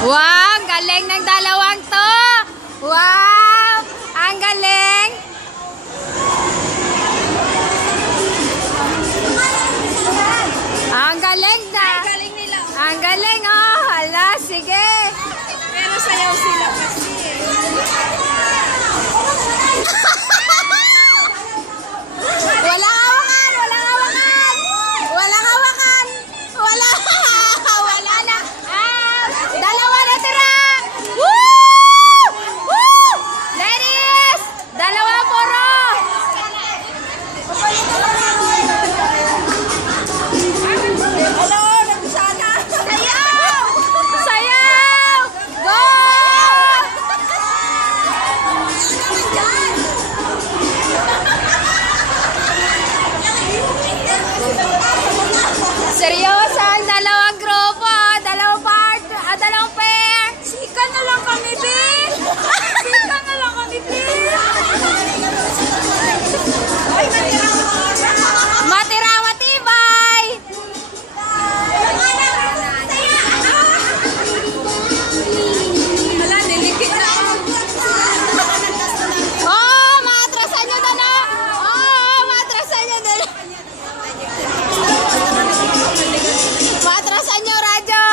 Wow, galing ng dalawang to. Wow, ang galing. Ang galing na. Galing nila. Ang galing, oh. Hala, sige. Pero sayaw sila kasi Walang hawakan, walang hawakan. Walang hawakan. Wala. Wala na. Ah, dalawa na tira. Woo! Woo! Ladies, dalawa puro. Hello, nagsana. Sayaw! Sayaw! Go! Seryoso ang dalawang grupo, dalawang part, dalawang pair. Sika na lang kami, din. Sika na lang kami, din. Ay, Matira matibay. wala, nilikit na. Oh, maatrasan nyo na na. Oh, maatrasan nyo na. Maatrasan nyo, radyo.